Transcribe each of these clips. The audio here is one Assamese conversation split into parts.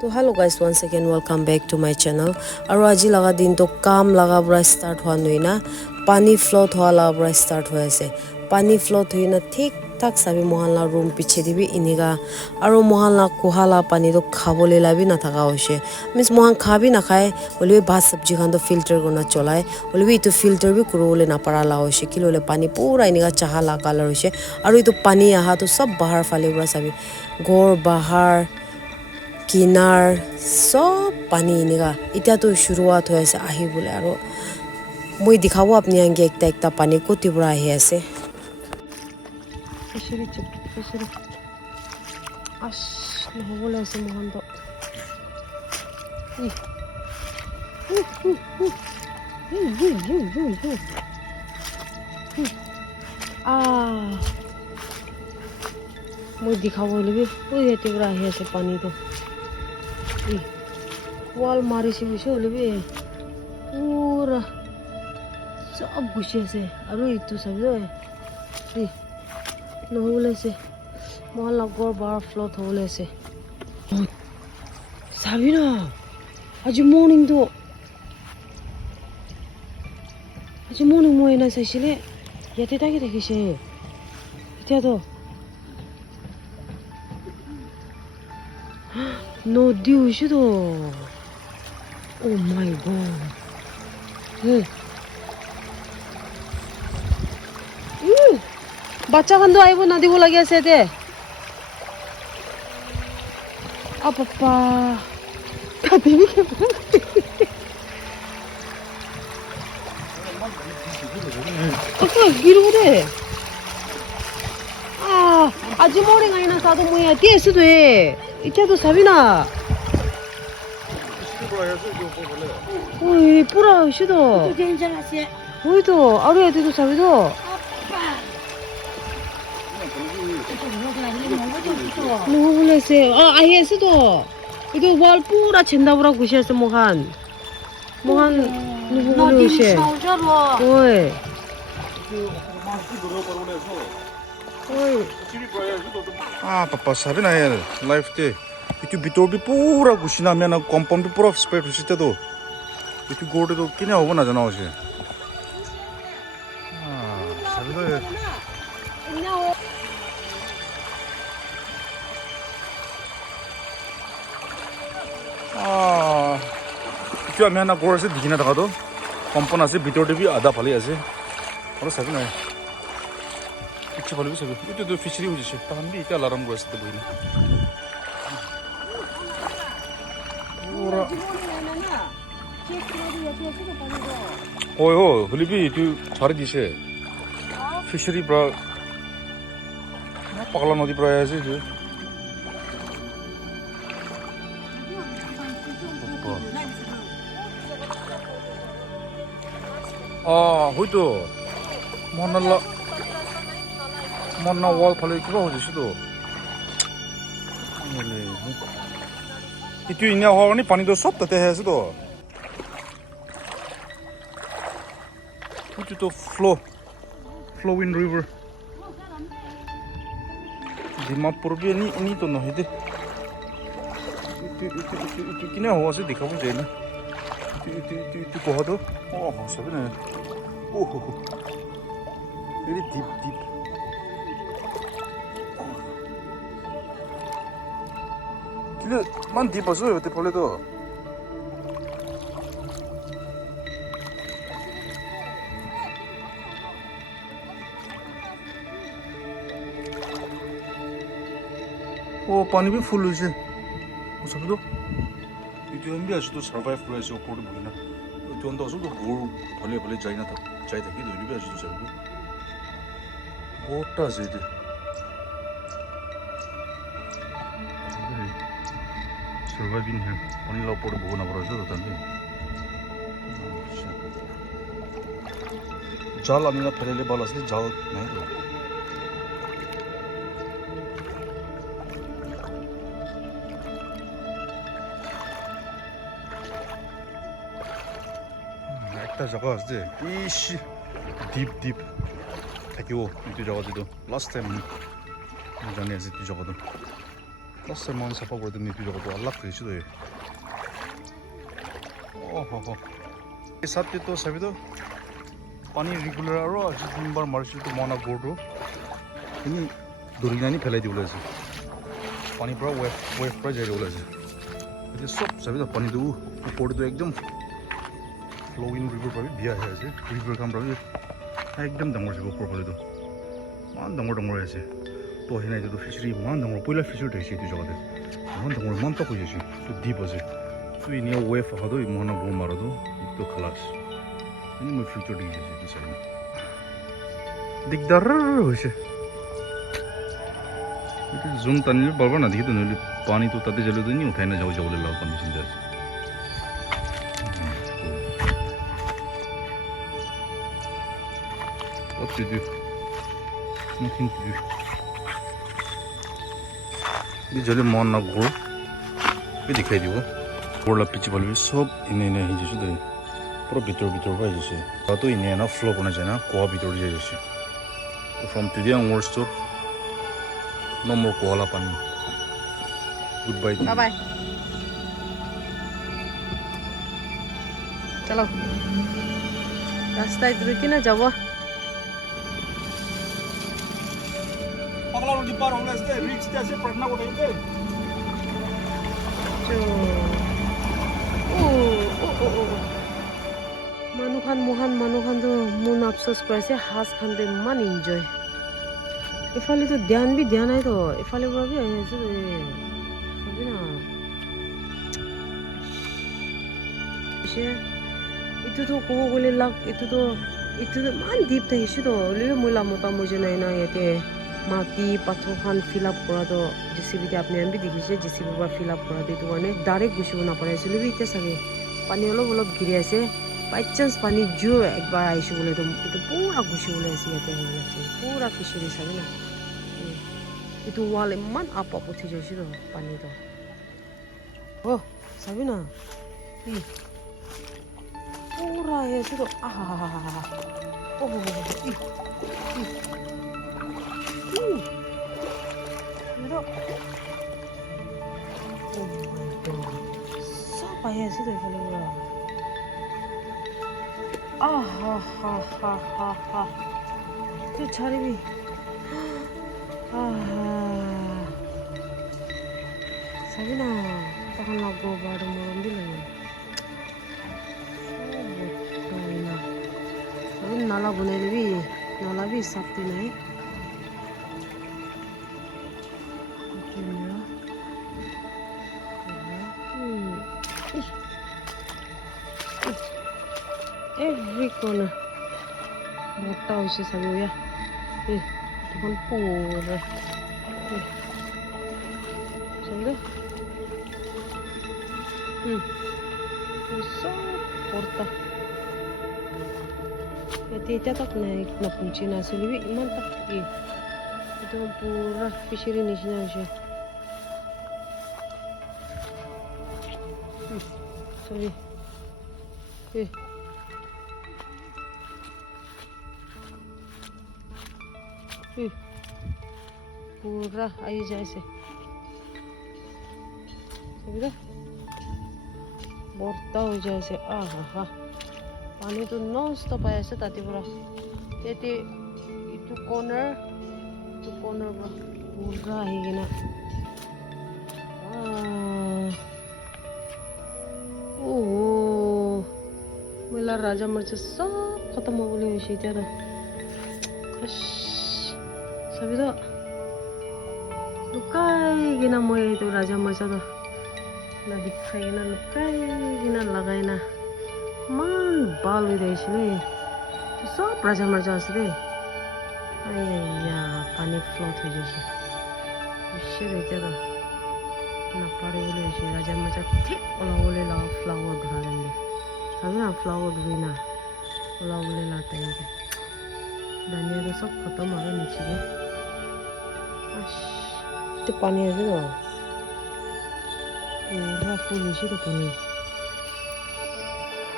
So hello guys, once again welcome back to my channel. Aro aji laga din to kam laga bra start hua nui na pani float hua la bra start hoi ase. Pani float hui na thik thak sabi mohan la room piche di bi iniga aro mohan la kuha la pani to khabole la bi na thaka hoise. Means mohan kha bi na khai hole bhat sabji khan to filter gona cholai hole bi to filter bi kurole na para la hoise kilole pani pura iniga chaha la color hoise aro itu pani aha to sab bahar phale bra sabi gor bahar kinar sob pani iniga ita to shuruat hoy ase ahi bole aro moi dikhawo apni ange ekta pani ko tibra ahi ase fishiri ash no bole ase mohan to moi dikhawo lebi oi tibra ahi ase pani to wall mari si bisho lebi pura sab gushi ase aro itu sabdo no hole se mohalla gor bar float hole se sabina aji morning mo ena sai shile yate ta ke dekise eta to no diu shido oh my god বাচ্চা খান তো আইব না দিব লাগি আছে তে আ পাপা কাটিবি গিরু রে আজি মর্নিং আইনা সাদো মই আতি এসে তো ইচ্ছা তো সাবি না ওই পুরা হইছে তো টেনশন আছে ওই তো আরো এতে তো সাবি তো নুহু বলে আছে আহি আছে তো itu wall pura chenda pura gushi ase mohan নুহু বলে আছে ওই papa sabi na yaar life te itu bitor bi pura gushina me na compound bi pura spread hosite to itu gorde to kine hobo na jana hoise sabi to itu ami na gor ase dikina thaka to compound ase bitor te bi ada phali ase aro sabi na piche phali bi sabi itu to fishery hoise tahan bi ita alarm gor ase to boina pura oi holi bi itu chhari dise fishery bra pagla nodi bra ase itu হয়তো মন্না ওয়াল ফালে কিবা হয়েছে তো ইটো ইনিয়া হওয়ার মানে পানি তো সব তাতে আছে তো ইটো তো flowing river ডিমাপুর বি নি তো নহয় দে ইটো কিনে হওয়া আছে দেখাবো যায় না ইটো কহা তো সবই না Oh, very deep. Kile man deep aso yote pole to. Oh, pani bhi full hoise. O sabi to. Itu ambi aso to survive kore ase opor bole na. Itu anda aso to bor phale jai na tha. চাই থাকি ধরিবে আসতো সবগুলো বোটটা আছে এটা সার্ভাইভিং হ্যাঁ অনেক লাভ পড়ে বহু না পড়া আছে তো তাহলে জাল আমি না ফেলে ভালো আছে জাল নাই তো একটা জায়গা আছে ইস ডিপ থাকিব এইটো জায়গাটো লাষ্ট টাইম জানি আছে এইটো জায়গাটো Last time man sapa kore me piro to alak kri chido ye. Oh ho ho. Sat to sabido pani regular aro aji dinbar marshal to mona gordo. Ini dorina ni phelai dibole ase. Pani pura wave pura jai dibole ase. Ete sob sabido pani du upor to ekdom flowing river pura bhi ase ase. River kam pura ekdom dangor se upor phale to. Man dangor ase. To hina to fishery man dangor poila fishery thai se tu jaga de. Man dangor man to hoye se. To deep ase. So ini wave ha do mona go mara do to khalas. Ini mo future dige se tu sai. Digdar hoise. Itu zoom tanil barbar na dikhi to noli pani to tate jale to nahi uthai na jao le lao condition there. What to do? Nothing to do. This jale mon na gor. Ye dikhai dibo. Gor la piche bal bi sob ine hi jesu de. Pura bitor ba jesu. Ta to ine na flow kona jana koa bitor je jesu. So from today onwards to no more koala pani. Goodbye. Bye bye. चलो रास्ता इधर की ना जाओ अगला रोड पार होने से रिक्स कैसे पढ़ना को नहीं दे मानुखान तो मुन अफसोस करे से हास खान दे मन एंजॉय इफाले तो ध्यान है तो इफाले वो भी ऐसे अभी ना itu to ko gole lag itu to man deep ta isu to le mula mota muje nai na yate mati pathor khan fill up kora to jcb te apne am bhi dikhise jcb ba fill up kora de to ane direct gushi na pare sile bhi te sage pani olop giri ase by chance pani jo ekbar aisu bole to itu pura gushi bole ase yate pura fishery sage na itu wal man up uthi jaise to pani to oh sabi na पूरा ऐसे तो ओह सब आया ऐसे तो फले पूरा तो छारे भी सभी ना तখন लगो बाड़ मोरम भी लगे नाला बने भी नाला भी सकते नहीं every corner मोटा उसे सब हो गया तो पूरा समझे सब porta Tita tak na punci na sulubi iman tak itu pura fishery ni sini aja. Sorry. Pura aja jaiसे. Sudah. Borta हो जैसे पानी तो नॉन स्टॉप आया से ताती पूरा तेते itu corner पूरा है ना ओह मेला राजा मर्च सब खत्म हो गए वैसे ज्यादा सभी तो लुकाई ना मोए तो राजा मर्च तो ना दिखाई ना लुकाई ना लगाई ना Man bal with this way. So Raja Marja today. Yeah, panic float with this. Share it together. Na pare bole she Raja Marja thick ola bole la flower dhare. Sabi na flower dhina. Ola bole la tayenge. Daniya to sab khatam hoga niche ge. Ash. Te pani ase na. Pura full ishi to pani.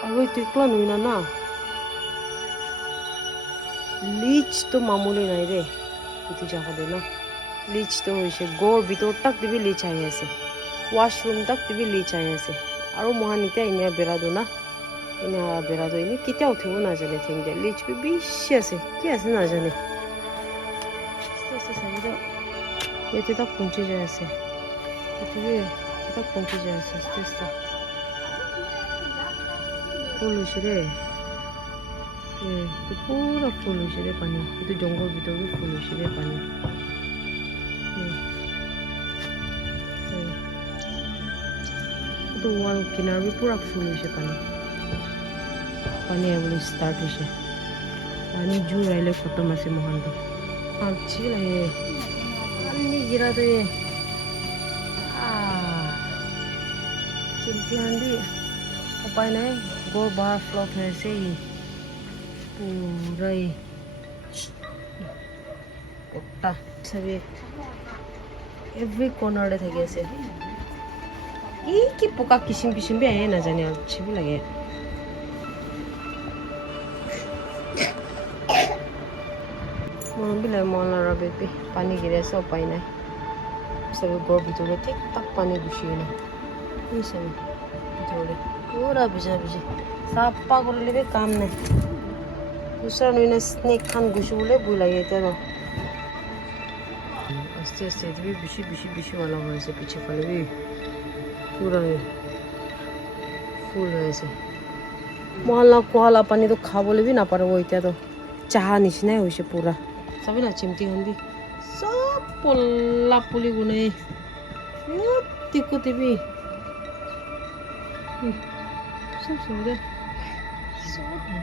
अरे तिकला नहीं ना लीच तो मामूली नहीं रे इतनी जगह देना লিচ তো হৈছে গড় ভিতর তাক দিবি লিচ আহি আছে ওয়াশরুম তাক দিবি লিচ আহি আছে আৰু মহান এতিয়া এনে বেৰাদো না এনে বেৰাদো এনে কেতিয়া উঠিব নাজানে থিংতে লিচ বি বেছি আছে কি আছে নাজানে ইয়াতে তাক পঞ্চি যায় আছে এটোৱে তাক পঞ্চি যায় আছে আস্তে ফুল হৈছে দে পুৰা ফুল হৈছে দে পানী এইটো জংঘল ভিতৰত ফুল হৈছে দে পানী এইটো ৱাল কিনাৰ বি পুৰা ফুল হৈছে পানী পানী আহিবলৈ ষ্টাৰ্ট হৈছে পানী জোৰ আহিলে খতম আছে মহানটো আচ্ছি লাগে পানী গিৰা দে চিম্পি হান্দি উপায় নাই গড় বাহাৰ ফ্লট হৈ আছে পুরাই গোটা সবই এভরি কর্নারে থেকে আছে কি পোকা কিসিম কিসিম বি আহে নাজানে আর ছিবি লাগে মন বিলাই মন লড়া বেবি পানি গিরে আছে উপায় নাই সবই গড় ভিতরে ঠিক তাক পানি গুছিয়ে না সবই ভিতরে পুরা ভিজা ভিজি সাফা করলে বি কাম নাই दूसरा नई स्नेक खान गुसु बोले बुलाई है तेरा आस्ते आस्ते भी बिशी वाला हो ऐसे पीछे वाले भी पूरा है फुल है ऐसे मोहल्ला कोहला पानी तो खा बोले भी ना पारे वो इतना तो चाह निशना है वैसे पूरा सभी ना चिमटी हम भी सब पोला पुली गुने तिको तिबी सब सुविधा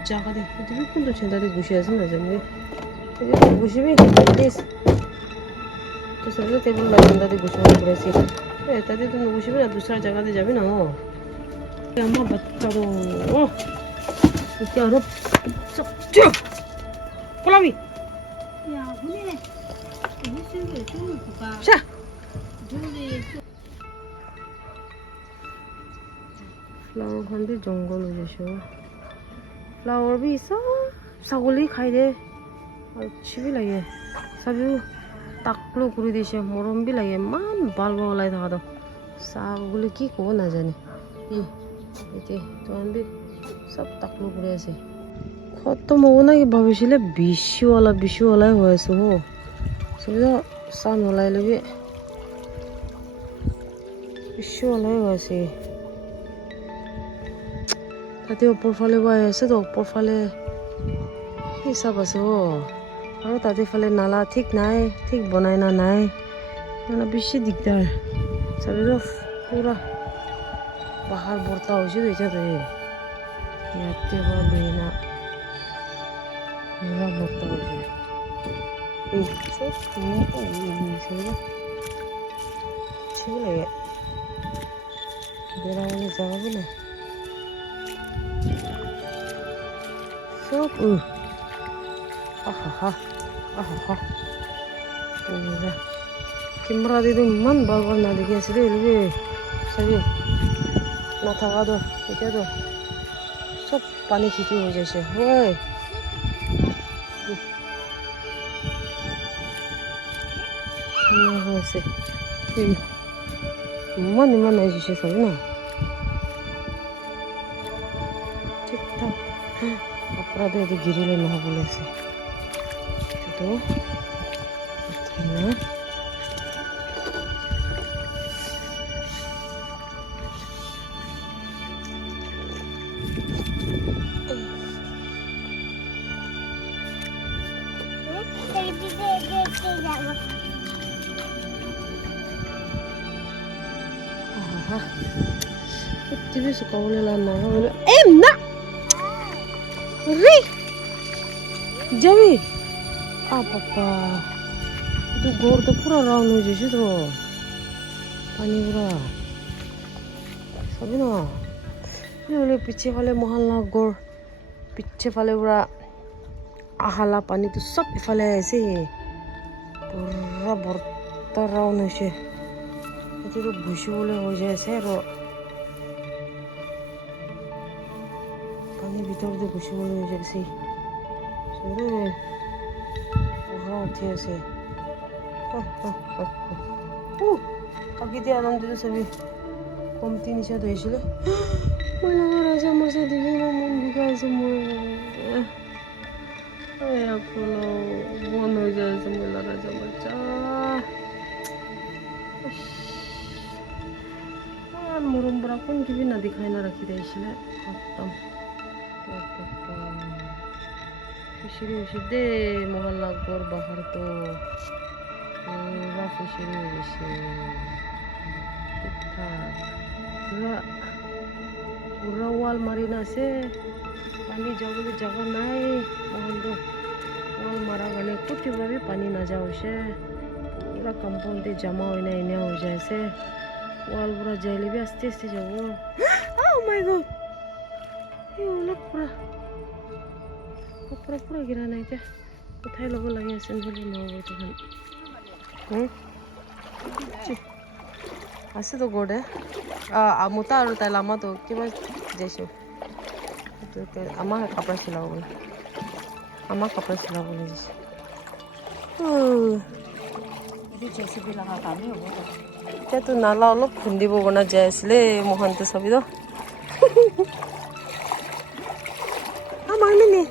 জায়গা দে তুমি কোনটো চেন্টারে বসে আছো না জানি বসিবি প্লিজ তো সবলে টেবিল বারান্দাতে বসে পড়েছি এটাতে তুমি বসিবি না दूसरा জায়গাতে যাবি না ও আমার বাচ্চা ও কি আর চুপ পলাবি ইয়া হুনে এই সিঙ্গে তুমি পোকা চা জুলে ফ্লাওয়ার খান্দি জঙ্গল হয়ে গেছে फ्लावर भी सब ছাগলী খাই দে আর ছিবি লাগে সবই তাকলো করে দিছে মরম বি লাগে মান বাল বালাই থাকা তো ছাগলী কি কব নাজানে এতে তোমার বি সব তাকলো করে আছে খতম হব নাকি ভাবিছিলে বিশুৱালাই হৈ আছে হো সবই চান ওলাই লবি বিশুৱালাই হৈ আছে তাতে ওপৰ ফালে বৈ আছে তো ওপৰ ফালে হিচাপ আছে আৰু তাতে ফালে নালা ঠিক নাই ঠিক বনাই না নাই মানে বেছি দিগদাৰ চাবিতো পুৰা পাহাৰ বৰ্তা হৈছে তো ইয়াতে পৰা লৈ না পুৰা বৰ্তা হৈছে ছিব লাগে বেৰাবলৈ যাবি নাই सब आहा पूरा कैमरा दे तो मन बार ना देखी ऐसे दे सभी ना थका दो क्या दो सब पानी खींची हो जैसे ओए ना हो ऐसे मन ऐसे सभी ना ठीक ठाक अपराध यदि गिरिले নহ'বলৈ আছে তো না টিভি শুকাবলৈ লান নাই না রে যাবি পাপা তো গড় তো পুরা রাউন্ড হয়ে যাচ্ছে তো পানি পুরা সবই না পিছে ফালে মহল্লা গড় পিছে ফালে পুরা আহালা পানি তো সব ইফালে আছে পুরা বর্তা রাউন্ড হয়েছে এতে তো বসিবলৈ হয়ে যাচ্ছে আর পানির ভিতরতে বসিবলৈ হয়ে যাচ্ছে পুরা উঠে আছে আগেতে আনন্দিত ছবি কমতি নিচা ধৰিছিলে মই লগা ৰাজা মাছা দেখি ইমান মন বিষাইছে মোৰ বন্ধ হৈ যায় আছে মই ৰাজা মাছা মৰম পৰা কোন কিবি নাদেখাই নাৰাখি দিছিলে খতম ফিচাৰী হৈছে দেই মহল্লা গড় বাহাৰটো পুৰা ফিচাৰী হৈ গৈছে ঠিক ঠাক পুৰা ৱাল মাৰি নাছে পানী যাবলৈ জাগা নাই মহলটো ৱাল মাৰা কাৰণে ক'তবা বি পানী নাযাওঁ হৈছে পুৰা কম্পাউণ্ডতে জমা হৈ নাই এনে হৈ যায় আছে ৱাল পুৰা যাইলে বি আস্তে আস্তে যাব মাই গড এই অলপ পুৰা গিৰা নাই এতিয়া উঠাই ল'ব লাগে আছে নহ'লে নহ'ব তখন আছে তো গড়ে মোটা আৰু তাই লামাটো কিবা যাইছোঁ আমাৰ কাপোৰ চিলাব বোলে আমাৰ কাপোৰ চিলাব দিছে এতিয়াতো নালা অলপ খুন্দিব কাৰণে যাই আছিলে মোহনটো চাবি তো মাংনি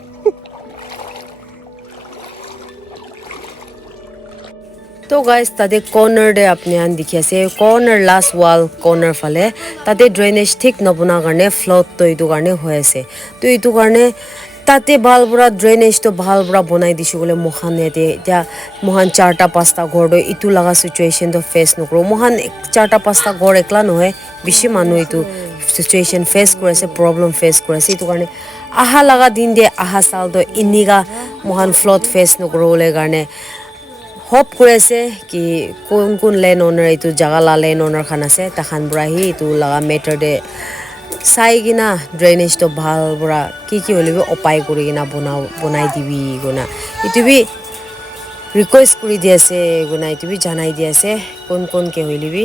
তো গাইজ তাতে কৰ্নাৰ দে আপুনি আন দেখি আছে কৰ্নাৰ লাষ্ট ৱাল কৰ্নাৰ ফালে তাতে ড্ৰেইনেজ ঠিক নবনাৰ কাৰণে ফ্লডটো এইটো কাৰণে হৈ আছে তো এইটো কাৰণে তাতে ভাল পুৰা ড্ৰেইনেজটো ভাল পুৰা বনাই দিছোঁ বোলে মহান ইয়াতে এতিয়া মহান 4টা 5টা ঘৰটো ইটো লগা চিটুৱেশ্যনটো ফেচ নকৰোঁ মহান 4টা 5টা ঘৰ একলা নহয় বেছি মানুহ এইটো চিটুৱেশ্যন ফেচ কৰি আছে প্ৰব্লেম ফেচ কৰি আছে এইটো কাৰণে আহা লগা দিন দে আহা চালটো এনেকা মহান ফ্লড ফেচ নকৰিবলৈ কাৰণে হোপ কৰি আছে কি কোন লেণ্ড অনাৰ এইটো জাগা লেণ্ড অনাৰ খান আছে তাখান পৰা আহি এইটো লগা মেটাৰ দে চাই কিনা ড্ৰেইনেজটো ভাল পৰা কি হ'লে বি উপায় কৰি কিনা বনাই দিবি গুণা এইটো বি ৰিকুৱেষ্ট কৰি দি আছে গুণা এইটো বি জনাই দি আছে কোনকে হ'লে বি